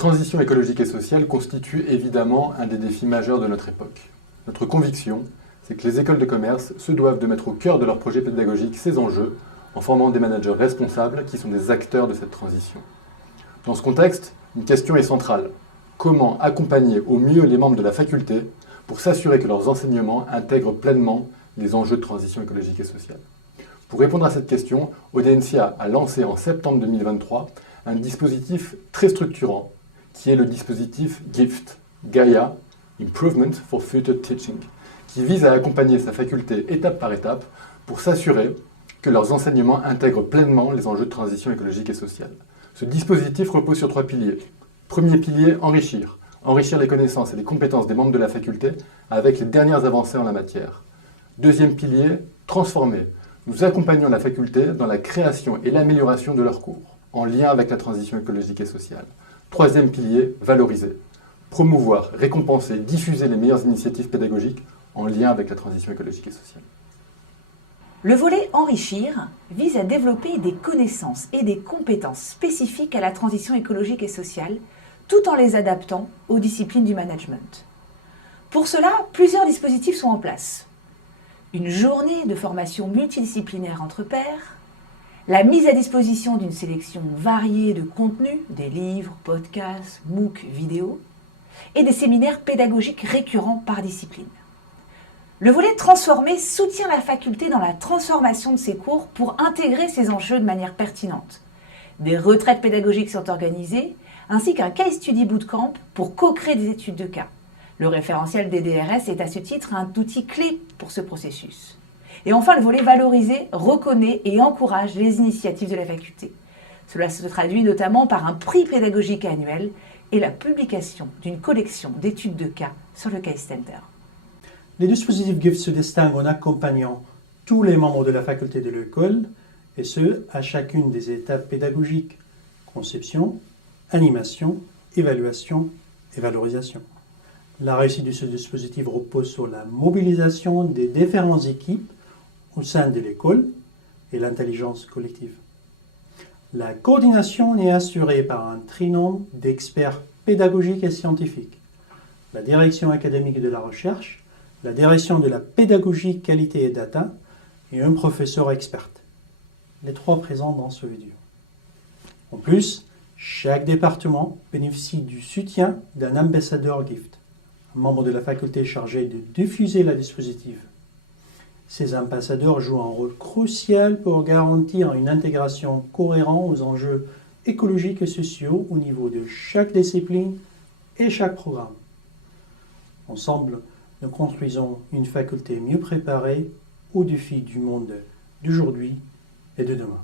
transition écologique et sociale constitue évidemment un des défis majeurs de notre époque. Notre conviction, c'est que les écoles de commerce se doivent de mettre au cœur de leur projet pédagogique ces enjeux en formant des managers responsables qui sont des acteurs de cette transition. Dans ce contexte, une question est centrale. Comment accompagner au mieux les membres de la faculté pour s'assurer que leurs enseignements intègrent pleinement les enjeux de transition écologique et sociale? Pour répondre à cette question, Audencia a lancé en septembre 2023 un dispositif très structurant qui est le dispositif GIFT, Gaia Improvement for Future Teaching, qui vise à accompagner sa faculté étape par étape pour s'assurer que leurs enseignements intègrent pleinement les enjeux de transition écologique et sociale. Ce dispositif repose sur 3 piliers. Premier pilier, enrichir. Enrichir les connaissances et les compétences des membres de la faculté avec les dernières avancées en la matière. Deuxième pilier, transformer. Nous accompagnons la faculté dans la création et l'amélioration de leurs cours, en lien avec la transition écologique et sociale. Troisième pilier, valoriser. Promouvoir, récompenser, diffuser les meilleures initiatives pédagogiques en lien avec la transition écologique et sociale. Le volet enrichir vise à développer des connaissances et des compétences spécifiques à la transition écologique et sociale, tout en les adaptant aux disciplines du management. Pour cela, plusieurs dispositifs sont en place. Une journée de formation multidisciplinaire entre pairs, la mise à disposition d'une sélection variée de contenus, des livres, podcasts, MOOC, vidéos, et des séminaires pédagogiques récurrents par discipline. Le volet transformé soutient la faculté dans la transformation de ses cours pour intégrer ces enjeux de manière pertinente. Des retraites pédagogiques sont organisées, ainsi qu'un case study bootcamp pour co-créer des études de cas. Le référentiel des DRS est à ce titre un outil clé pour ce processus. Et enfin, le volet valorisé reconnaît et encourage les initiatives de la faculté. Cela se traduit notamment par un prix pédagogique annuel et la publication d'une collection d'études de cas sur le Case Center. Les dispositifs GIFT se distinguent en accompagnant tous les membres de la faculté de l'école, et ce, à chacune des étapes pédagogiques: conception, animation, évaluation et valorisation. La réussite de ce dispositif repose sur la mobilisation des différentes équipes au sein de l'école et l'intelligence collective. La coordination est assurée par un trinôme d'experts pédagogiques et scientifiques: la direction académique de la recherche, la direction de la pédagogie, qualité et data, et un professeur expert. Les 3 présents dans ce vidéo. En plus, chaque département bénéficie du soutien d'un ambassadeur GIFT, un membre de la faculté chargé de diffuser le dispositif. Ces ambassadeurs jouent un rôle crucial pour garantir une intégration cohérente aux enjeux écologiques et sociaux au niveau de chaque discipline et chaque programme. Ensemble, nous construisons une faculté mieux préparée aux défis du monde d'aujourd'hui et de demain.